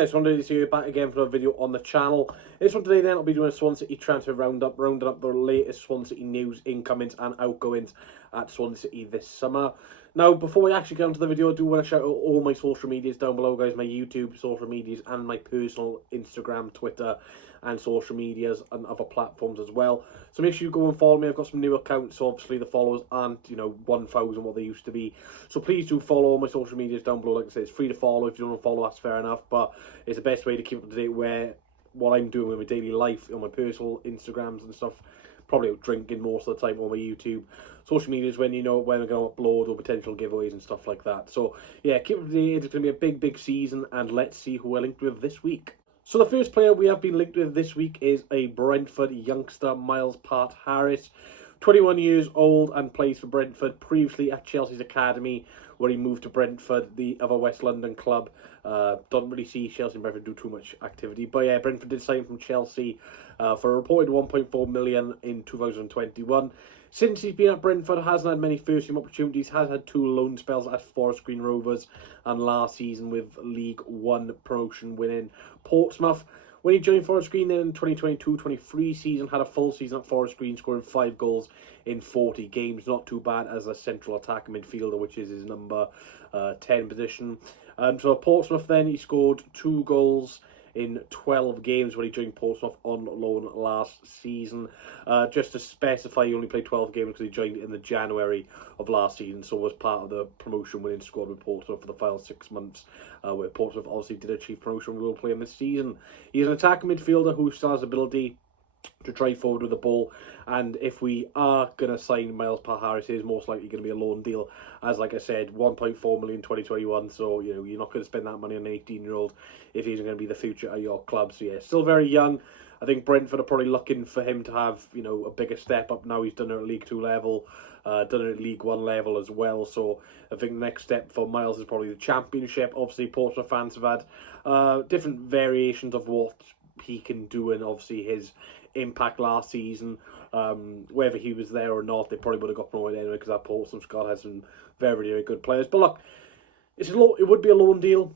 guys, one day to see you back again for a video on the channel. This one today then I'll be doing a Swansea City transfer roundup, rounding up the latest Swansea City news, incomings and outgoings at Swansea City this summer. Now, before we actually get into the video, I do want to shout out all my social medias down below, guys. My YouTube social medias and my personal Instagram, Twitter and social medias and other platforms as well. So make sure you go and follow me. I've got some new accounts, so obviously the followers aren't, 1,000 what they used to be. So please do follow all my social medias down below. Like I said, it's free to follow. If you don't want to follow, that's fair enough. But it's the best way to keep up to date where what I'm doing with my daily life on my personal Instagrams and stuff. Probably out drinking most of the time on my YouTube. Social media is when you know when I'm going to upload or potential giveaways and stuff like that. So yeah, keep up to date. It's going to be a big season, and let's see who we're linked with this week. So the first player we have been linked with this week is a Brentford youngster, Myles Peart-Harris. 21 years old and plays for Brentford, previously at Chelsea's academy, where he moved to Brentford, the other West London club. Don't really see Chelsea and Brentford do too much activity. But yeah, Brentford did sign from Chelsea for a reported 1.4 million in 2021. Since he's been at Brentford, hasn't had many first-team opportunities, has had 2 loan spells at Forest Green Rovers, and last season with League One promotion winning Portsmouth. When he joined Forest Green then in 2022-23 season, had a full season at Forest Green, scoring 5 goals in 40 games. Not too bad as a central attacking midfielder, which is his number 10 position. So at Portsmouth then, he scored 2 goals in 12 games when he joined Portsmouth on loan last season. Just to specify, he only played 12 games because he joined in the January of last season, so was part of the promotion winning squad with Portsmouth for the final 6 months, where Portsmouth obviously did achieve promotion. We will play him this season. He's an attacking midfielder who still has ability to drive forward with the ball, and if we are going to sign Myles Peart-Harris, it is most likely going to be a loan deal, as like I said, 1.4 million 2021, so you're not going to spend that money on an 18-year-old if he's going to be the future of your club. So yeah, still very young. I think Brentford are probably looking for him to have a bigger step up now. He's done it at League 2 level, done it at League 1 level as well, so I think the next step for Myles is probably the Championship. Obviously Portsmouth fans have had different variations of what he can do, and obviously his impact last season, whether he was there or not, they probably would have got promoted anyway, because that Portsmouth squad has some very good players. But look, it would be a loan deal,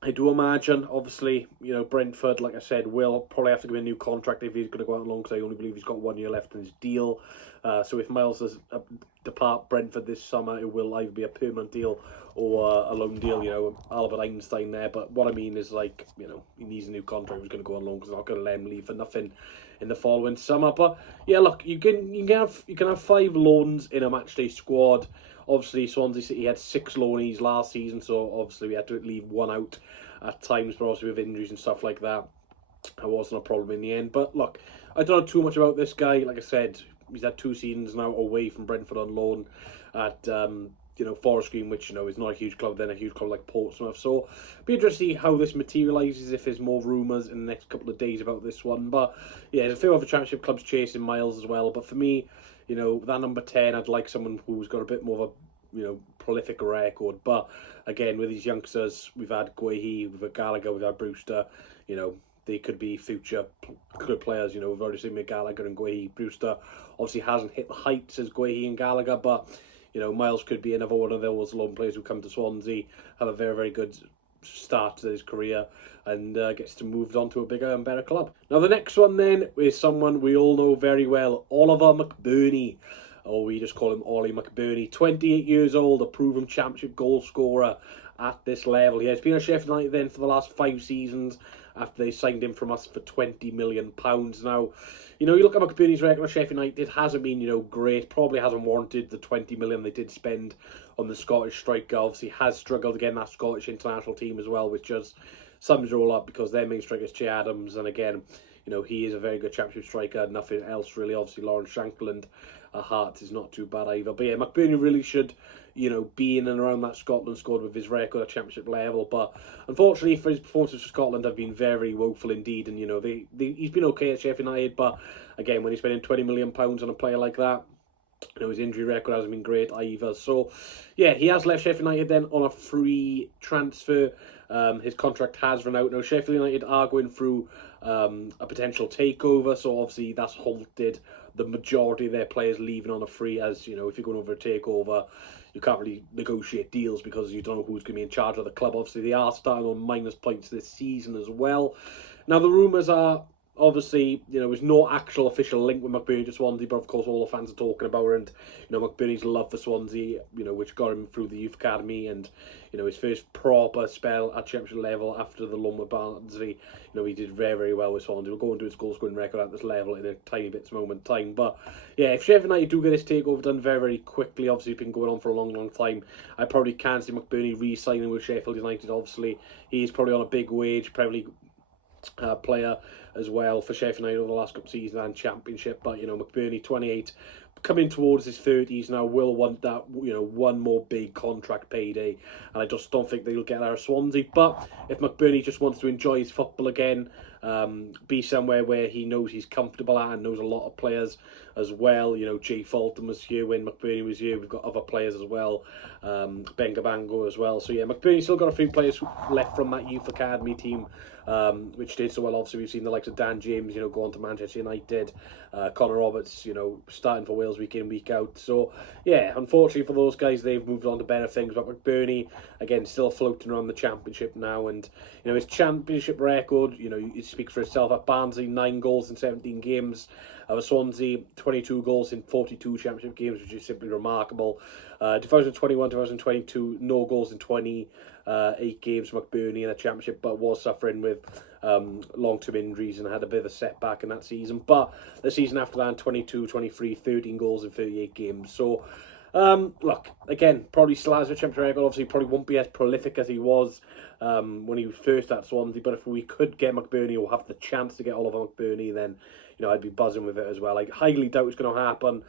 I do imagine. Obviously, Brentford, like I said, will probably have to give him a new contract if he's going to go out on loan, because I only believe he's got 1 year left in his deal. So if Myles does depart Brentford this summer, it will either be a permanent deal or a loan deal. Albert Einstein there. But what I mean is, like, he needs a new contract. He's going to go on loan, because they're not going to let him leave for nothing in the following summer. But yeah, look, you can have 5 loans in a matchday squad. Obviously, Swansea City had 6 loanees last season, so obviously we had to leave 1 out at times, but obviously with injuries and stuff like that, it wasn't a problem in the end. But look, I don't know too much about this guy. Like I said, he's had 2 seasons now away from Brentford on loan at Forest Green, which is not a huge club, then a huge club like Portsmouth. So be interested to see how this materialises, if there's more rumours in the next couple of days about this one. But yeah, there's a few other Championship clubs chasing Myles as well. But for me, that number 10, I'd like someone who's got a bit more of a prolific record. But again, with these youngsters, we've had Guehi, we've had Gallagher, we've had Brewster. They could be future good players. We've already seen Gallagher and Guehi. Brewster obviously hasn't hit the heights as Guehi and Gallagher, but Myles could be another one of those loan players who come to Swansea, have a very good start to his career, and gets to move on to a bigger and better club. Now the next one then is someone we all know very well, Oli McBurnie, or we just call him Oli McBurnie. 28 years old, a proven Championship goal scorer at this level. Yeah, he's been at Sheffield United then for the last 5 seasons after they signed him from us for £20 million. Now, you look at McBurnie's record at Sheffield United, it hasn't been, great. Probably hasn't warranted the £20 million they did spend on the Scottish striker. Obviously has struggled again, that Scottish international team as well, which just sums it all up, because their main striker is Che Adams, and again, he is a very good Championship striker, nothing else really. Obviously Lawrence Shankland, Hart is not too bad either. But yeah, McBurnie really should, be in and around that Scotland squad with his record at Championship level. But unfortunately for his performances for Scotland have been very woeful indeed. And, he's been okay at Sheffield United, but again, when he's spending £20 million on a player like that, his injury record hasn't been great either. So yeah, he has left Sheffield United then on a free transfer. His contract has run out. Now Sheffield United are going through a potential takeover, so obviously that's halted the majority of their players leaving on a free, as if you're going over a takeover, you can't really negotiate deals because you don't know who's going to be in charge of the club. Obviously, they are starting on minus points this season as well. Now, the rumours are, obviously, there's no actual official link with McBurnie to Swansea, but of course all the fans are talking about it, and, McBurnie's love for Swansea, which got him through the youth academy, and, his first proper spell at championship level after the loan with Barnsley, he did very, very well with Swansea. We'll go into his goal scoring record at this level in a tiny bit's moment time, but yeah, if Sheffield United do get this takeover done very, very quickly, obviously it's been going on for a long, long time, I probably can see McBurnie re-signing with Sheffield United. Obviously, he's probably on a big wage, probably player as well for Sheffield United over the last couple of seasons and Championship. But McBurnie, 28, coming towards his 30s now, will want that one more big contract payday, and I just don't think they'll get out of Swansea. But if McBurnie just wants to enjoy his football again, be somewhere where he knows he's comfortable at and knows a lot of players as well. Jay Fulton was here when McBurnie was here. We've got other players as well, Ben Gabango as well. So yeah, McBurnie's still got a few players left from that youth academy team, which did so well. Obviously, we've seen the likes of Dan James, go on to Manchester United, Connor Roberts, starting for Wales week in, week out. So yeah, unfortunately for those guys, they've moved on to better things. But McBurnie, again, still floating around the Championship now, and his Championship record, it speaks for itself. At Barnsley, 9 goals in 17 games. At Swansea, 22 goals in 42 Championship games, which is simply remarkable. 2021-2022, no goals in 28 games for McBurnie in the Championship, but was suffering with long-term injuries and had a bit of a setback in that season. But the season after that, 22-23, 13 goals in 38 games. So, look, again, probably still has a Championship record. Obviously, probably won't be as prolific as he was when he was first at Swansea. But if we could get McBurnie or have the chance to get Oliver McBurnie, then I'd be buzzing with it as well. I highly doubt it's going to happen.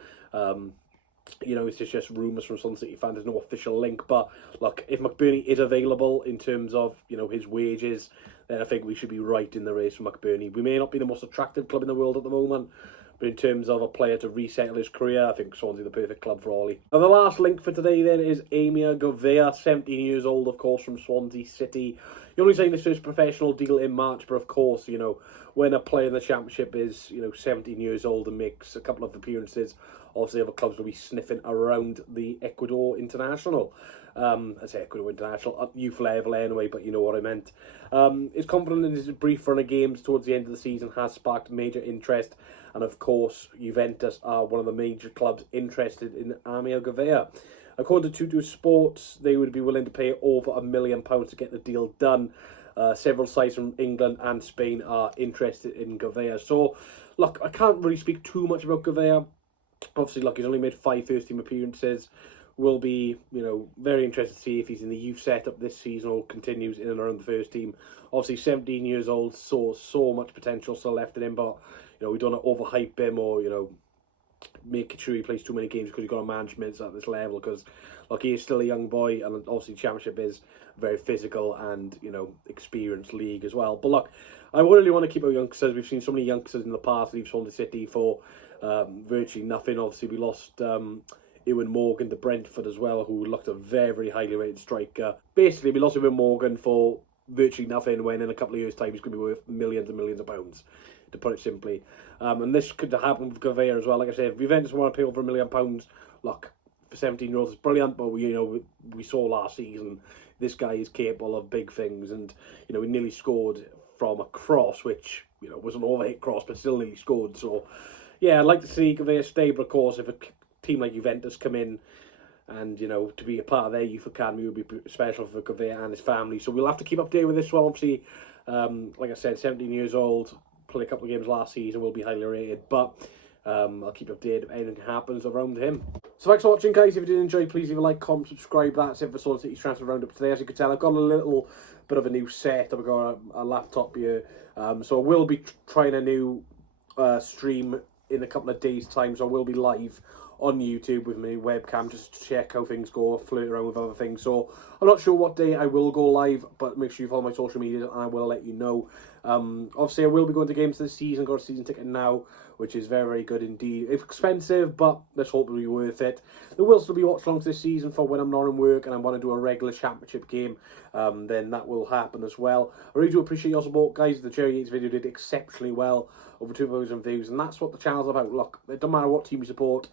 It's just rumours from Swansea City fans. There's no official link. But look, if McBurnie is available in terms of his wages, then I think we should be right in the race for McBurnie. We may not be the most attractive club in the world at the moment, but in terms of a player to resettle his career, I think Swansea are the perfect club for Oli. And the last link for today then is Aimar Govea, 17 years old, of course, from Swansea City. He only signed his first professional deal in March, but of course, when a player in the Championship is, 17 years old and makes a couple of appearances, obviously other clubs will be sniffing around the Ecuador International. I say Ecuador International, at youth level anyway, but you know what I meant. His confidence in his brief run of games towards the end of the season has sparked major interest, and of course, Juventus are one of the major clubs interested in Aimar Govea. According to Tutu Sports, they would be willing to pay over £1 million to get the deal done. Several sides from England and Spain are interested in Govea. So, look, I can't really speak too much about Govea. Obviously, look, he's only made 5 first-team appearances. Will be, very interested to see if he's in the youth setup this season or continues in and around the first team. Obviously, 17 years old, so much potential still left in him, but, we don't want to overhype him or, make sure he plays too many games because he's got to manage minutes at this level, because, look, he is still a young boy, and obviously Championship is very physical and, experienced league as well. But look, I really want to keep our youngsters. We've seen so many youngsters in the past leave Swansea City for virtually nothing. Obviously, we lost Ewan Morgan to Brentford as well, who looked a very, very highly rated striker. Basically, we lost Ewan Morgan for virtually nothing, when in a couple of years' time he's going to be worth millions and millions of pounds, to put it simply. And this could happen with Govea as well. Like I said, if Juventus want to pay over £1 million, look, for 17-year-olds, it's brilliant, but we saw last season this guy is capable of big things, and he nearly scored from a cross, which was an overhit cross, but still nearly scored. So yeah, I'd like to see Govea stay, but of course, if a team like Juventus come in and to be a part of their youth academy would be special for Govea and his family. So we'll have to keep updated with this one. Obviously, like I said, 17 years old, played a couple of games last season, will be highly rated, but I'll keep updated if anything happens around him. So thanks for watching, guys. If you did enjoy, please leave a like, comment, subscribe. That's it for Swansea City's transfer roundup today. As you can tell, I've got a little bit of a new setup. I've got a laptop here, so I will be trying a new stream in a couple of days' time. So I will be live on YouTube with my webcam just to check how things go, flirt around with other things. So I'm not sure what day I will go live, but make sure you follow my social media and I will let you know. Obviously, I will be going to games this season. Got a season ticket now, which is very, very good indeed. It's expensive, but let's hope it'll be worth it. There will still be watch-alongs this season for when I'm not in work and I want to do a regular Championship game. Then that will happen as well. I really do appreciate your support, guys. The Cherry Yates video did exceptionally well, over 2,000 views, and that's what the channel's about. Look, it doesn't matter what team you support.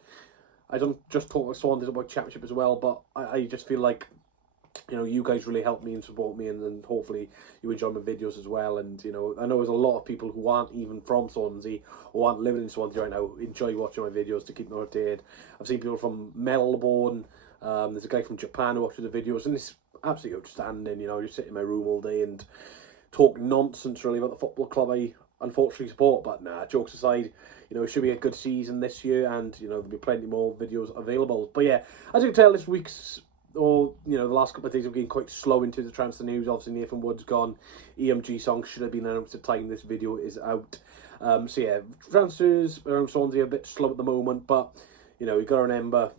I don't just talk to Swans about Championship as well, but I just feel like, you know, you guys really help me and support me, and hopefully you enjoy my videos as well. And, you know, I know there's a lot of people who aren't even from Swansea or aren't living in Swansea right now enjoy watching my videos to keep them updated. I've seen people from Melbourne, there's a guy from Japan who watches the videos, and it's absolutely outstanding. You know, just sit in my room all day and talk nonsense really about the football club I unfortunately support. But nah, jokes aside, you know, it should be a good season this year, and, you know, there'll be plenty more videos available. But yeah, as you can tell, this week's, or, you know, the last couple of days have been quite slow into the transfer news. Obviously, Nathan Wood's gone. EMG song should have been announced at the time this video is out. So yeah, transfers around Swansea are a bit slow at the moment, but, you know, you've got to remember,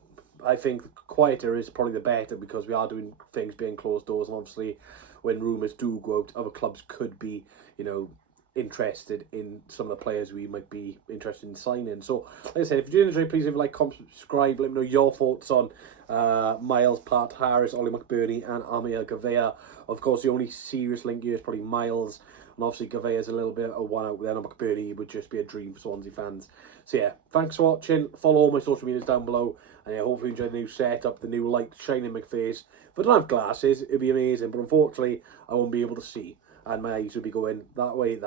I think quieter is probably the better, because we are doing things behind closed doors, and obviously when rumours do go out, other clubs could be, you know, interested in some of the players we might be interested in signing. So, like I said, if you do enjoy, please leave a like, comment, subscribe, let me know your thoughts on Myles Peart-Harris, Oli McBurnie and Aimar Govea. Of course, the only serious link here is probably Myles, and obviously Govea is a little bit of a one out there, and McBurnie would just be a dream for Swansea fans. So yeah, thanks for watching. Follow all my social medias down below, and yeah, hopefully you enjoy the new setup, the new light shining in my face. If I don't have glasses, it'd be amazing, but unfortunately I won't be able to see, and my eyes will be going that way, and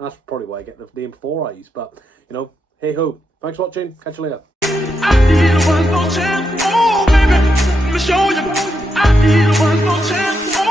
that's probably why I get the name 4 Eyes. But, you know, hey ho, thanks for watching, catch you later. I need one no chance, oh baby, let me show you. I need one no chance, oh.